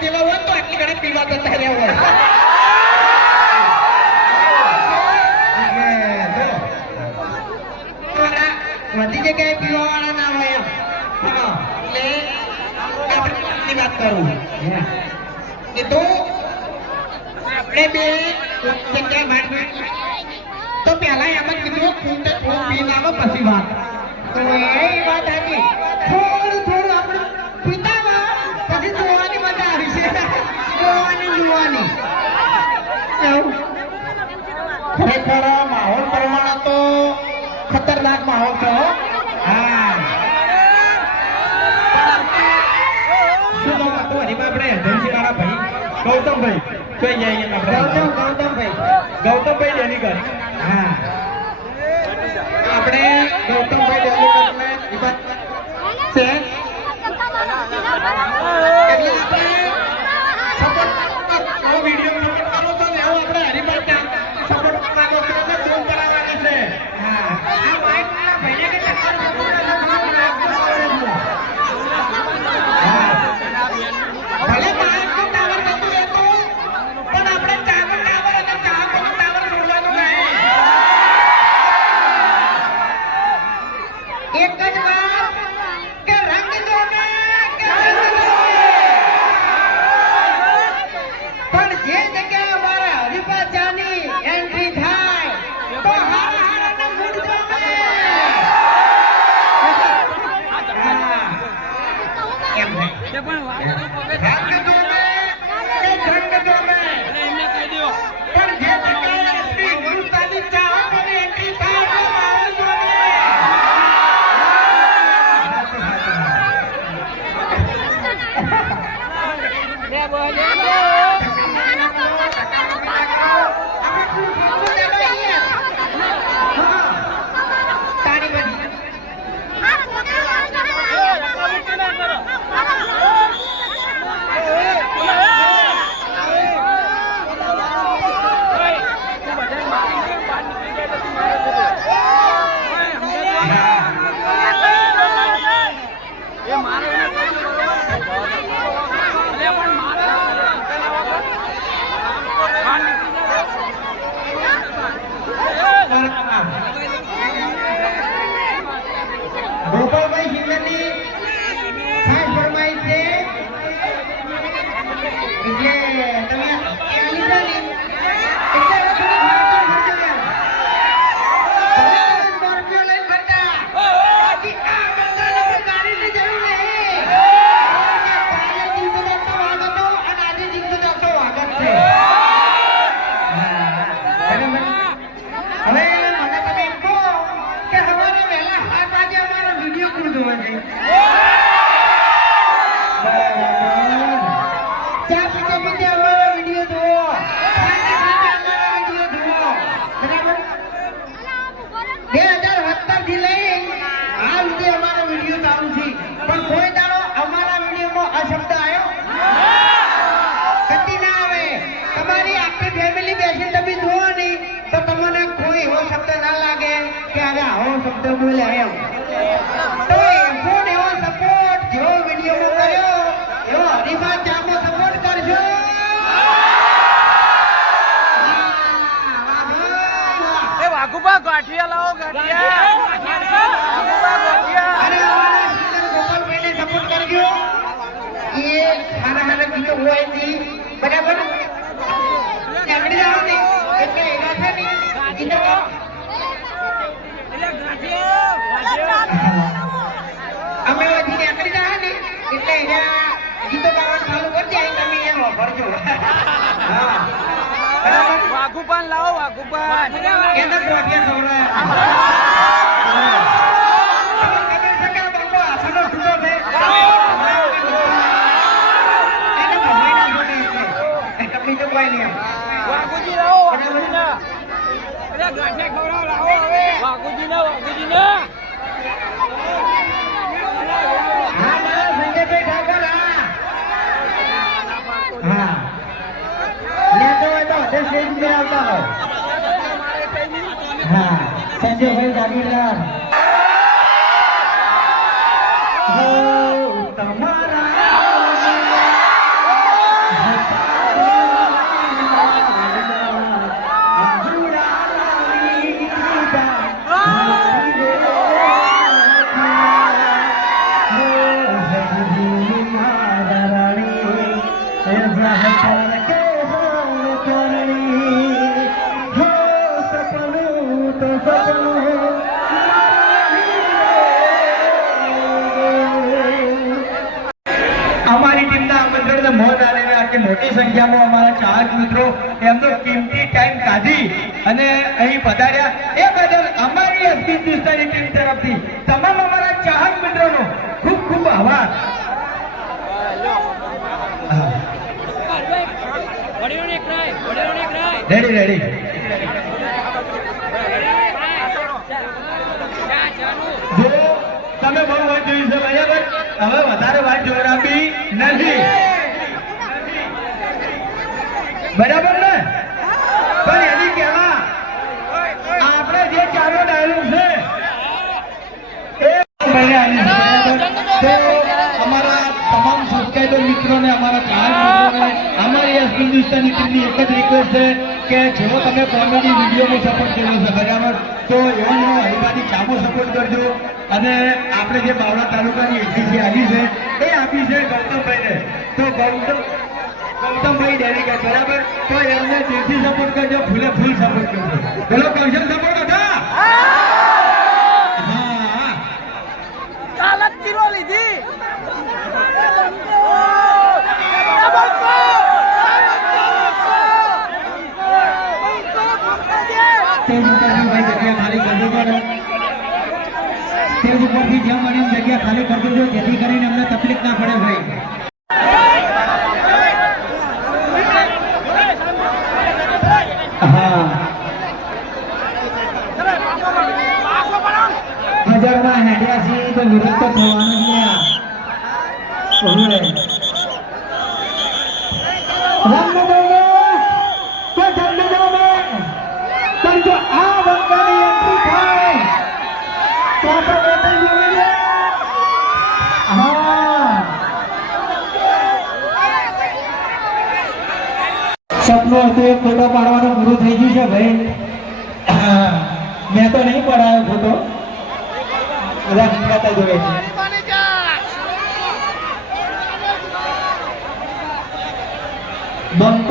પીવા હોય તો આટલી ઘણી પીવા જતા હોય. બધી જગ્યાએ પીવા ના હોય એટલે વાત કરું. કે તો આપણે બે જગ્યાએ ભાગ. તો પહેલા એમ જ કીધું પછી વાત. એ વાત હતી. જોવાની ખરેખર માહોલ પ્રમાણે તો ખતરનાક માહોલ છે હા. શું નામ હતું? હરીમાં આપણે ધનજીવાળા ભાઈ ગૌતમભાઈ. જોઈ જાય ગૌતમ ગૌતમભાઈ. ગૌતમભાઈ ડેલીગર. હા. આપણે ગૌતમભાઈ છે. એટલે આપણે ચા પીતે પીતે અમારો વીડિયો બે હજાર સત્તર લઈ આ રીતે અમારો વીડિયો ચાલુ છે. પણ કોઈ દાડો અમારા વિડીયોમાં અશબ્દ આવ્યો? કદી ના આવે. તમારી આખી ફેમિલી બેસી તમે જુઓ તો તમને કોઈ એવો શબ્દ ના લાગે કે અરે આવો શબ્દ બોલે તો એવો ને એવો સપોર્ટ જેવો વિડીયોમાં કર્યો એવો હરીફા ચામો સપોર્ટ કરજો વાહ, વાહ ભાઈ, વાહ. એ વાઘુબા ગાંઠિયા લાવો ગાંઠિયા વાઘુબા ગાંઠિયા અરે અમારા સુંદર ગોપાલભાઈને સપોર્ટ કરજો એ સારા સારા ગીતો હોય છે બરાબર. અમે હજી આગળ જાય ને. એટલે એના ગીતો ગાવાનું ચાલુ કરી જાય તમે એમ ભરજો. હા. વાઘુબાન લાવો વાઘુબાન. એને પ્રોફિટ ખવડાય संजय भाई जागीरदार. મોત આલીને આટલી મોટી સંખ્યામાં અમારા ચાહક મિત્રો એમનો કિંમતી ટાઈમ કાઢી અને અહીં પધાર્યા. એ બદલ અમારી હિન્દુસ્તાની ટીમ તરફથી તમામ અમારા ચાહક મિત્રોનો ખૂબ ખૂબ આભાર. રેડી રેડી તમે બહુ વાત જોઈ છે, બરાબર? હવે વધારે વાત જોરાવી નથી. બરાબર ને? પણ એની કહેવા આપણે જે ચાલો ડાયલોગ છે અમારા તમામ સબસ્ક્રાઈબર મિત્રોને, અમારા ચાર અમારી યસ હિન્દુસ્તાની ટીમની એક જ રિક્વેસ્ટ છે કે જો તમે કોમેડી વિડીયોનો સપોર્ટ કર્યો છે, બરાબર? તો એવો એવો હરિભાની ચામો સપોર્ટ કરજો. અને આપણે જે બાવળા તાલુકાની એજીસી આવી છે, એ આપી છે ગૌતમભાઈને. તો ગૌતમ ગૌતમભાઈ ડેરી બરાબર દિલથી સપોર્ટ કરજો ફૂલે ફૂલ સપોર્ટ કરજો. કૌશલ સપોર્ટ કાલક લીધી. ઉપરથી જગ્યા ખાલી કરી દેજો જેથી કરીને અમને તકલીફ ના પડે ભાઈ. તો વિરોધ તો જ ને આ. રંગ આપણે ફોટો પાડવાનું પૂરું થઈ ગયું છે, ભાઈ. મેં તો નહીં પડાયો ફોટો. બધા હંગાતા જોડે છે બંકો